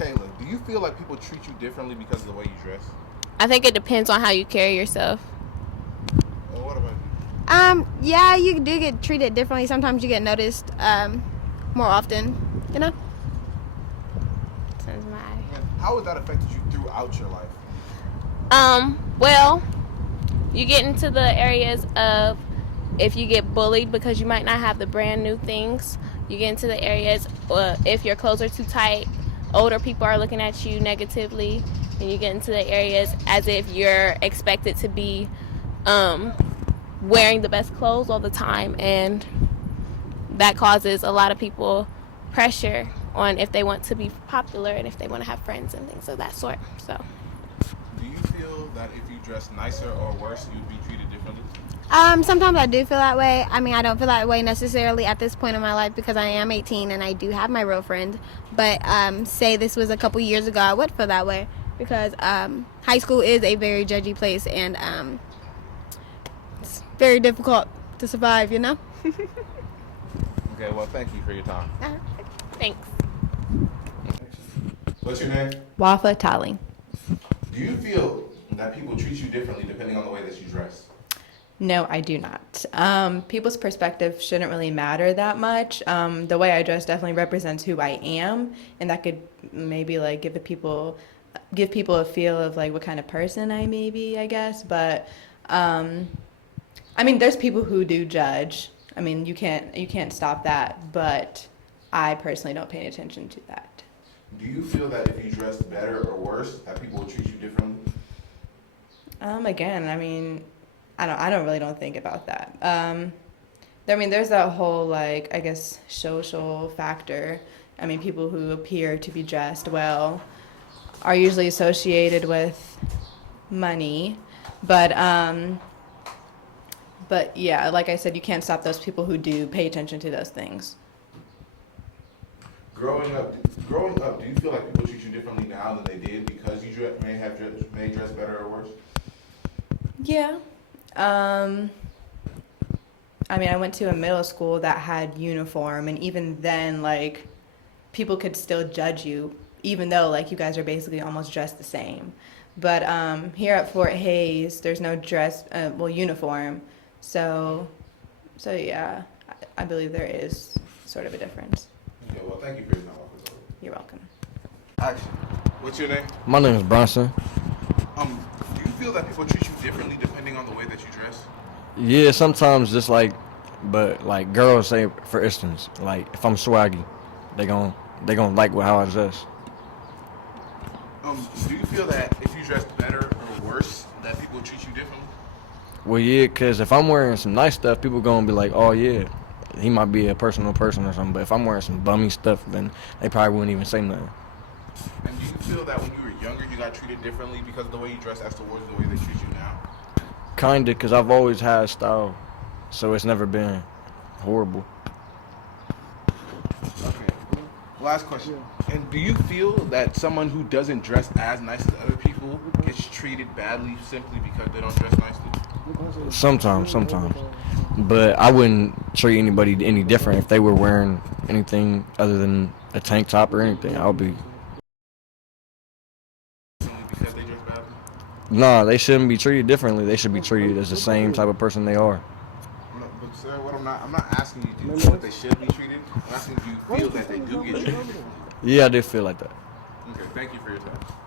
Kayla, do you feel like people treat you differently because of the way you dress? I think it depends on how you carry yourself. Well, what about you? Yeah, you do get treated differently. Sometimes you get noticed more often, you know? Since my How has that affected you throughout your life? well, you get into the areas of if you get bullied because you might not have the brand new things. You get into the areas if your clothes are too tight, older people are looking at you negatively, and you get into the areas as if you're expected to be wearing the best clothes all the time, and that causes a lot of people pressure on if they want to be popular and if they want to have friends and things of that sort. So Do you feel that if you dress nicer or worse, you'd be treated differently? Sometimes I do feel that way. I mean, I don't feel that way necessarily at this point in my life because I am 18 and I do have my real friend. But say this was a couple years ago, I would feel that way because high school is a very judgy place and it's very difficult to survive, you know? Okay, well, thank you for your time. thanks. What's your name? Wafa Tali. Do you feel that people treat you differently depending on the way that you dress? No, I do not. People's perspective shouldn't really matter that much. The way I dress definitely represents who I am, and that could maybe like give people a feel of like what kind of person I may be, I guess. But I mean, there's people who do judge. I mean, you can't stop that. But I personally don't pay attention to that. Do you feel that if you dress better or worse, that people will treat you differently? Again, I mean, I don't think about that. I mean, there's that whole like I guess social factor. I mean, people who appear to be dressed well are usually associated with money, but yeah, like I said, you can't stop those people who do pay attention to those things. Growing up, do you feel like people treat you differently now than they did because you may dress better or worse? Yeah. I mean, I went to a middle school that had uniform, and even then, like, people could still judge you, even though, like, you guys are basically almost dressed the same. But here at Fort Hayes, there's no uniform. So yeah, I believe there is sort of a difference. Okay, well, thank you for your time, officer. You're welcome. Action. What's your name? My name is Bronson. Do you feel that people treat you differently depending on the way that you dress? Yeah, sometimes just like, but like girls say, for instance, like if I'm swaggy, they gon' like how I dress. Do you feel that if you dress better or worse, that people treat you differently? Well, yeah, cause if I'm wearing some nice stuff, people gonna be like, oh yeah, he might be a personal person or something. But if I'm wearing some bummy stuff, then they probably wouldn't even say nothing. And do you feel that when you were younger, you got treated differently because of the way you dress as towards the way they treat you now? Kinda, cause I've always had style, so it's never been horrible. Okay. Last question. And do you feel that someone who doesn't dress as nice as other people gets treated badly simply because they don't dress nicely? Sometimes. But I wouldn't treat anybody any different if they were wearing anything other than a tank top or anything. I'll be. Because they dress badly? Nah, they shouldn't be treated differently. They should be treated as the same type of person they are. But sir, I'm not asking you to do what they should be treated. I'm asking if you feel that they do get treated differently. Yeah, I do feel like that. Okay, thank you for your time.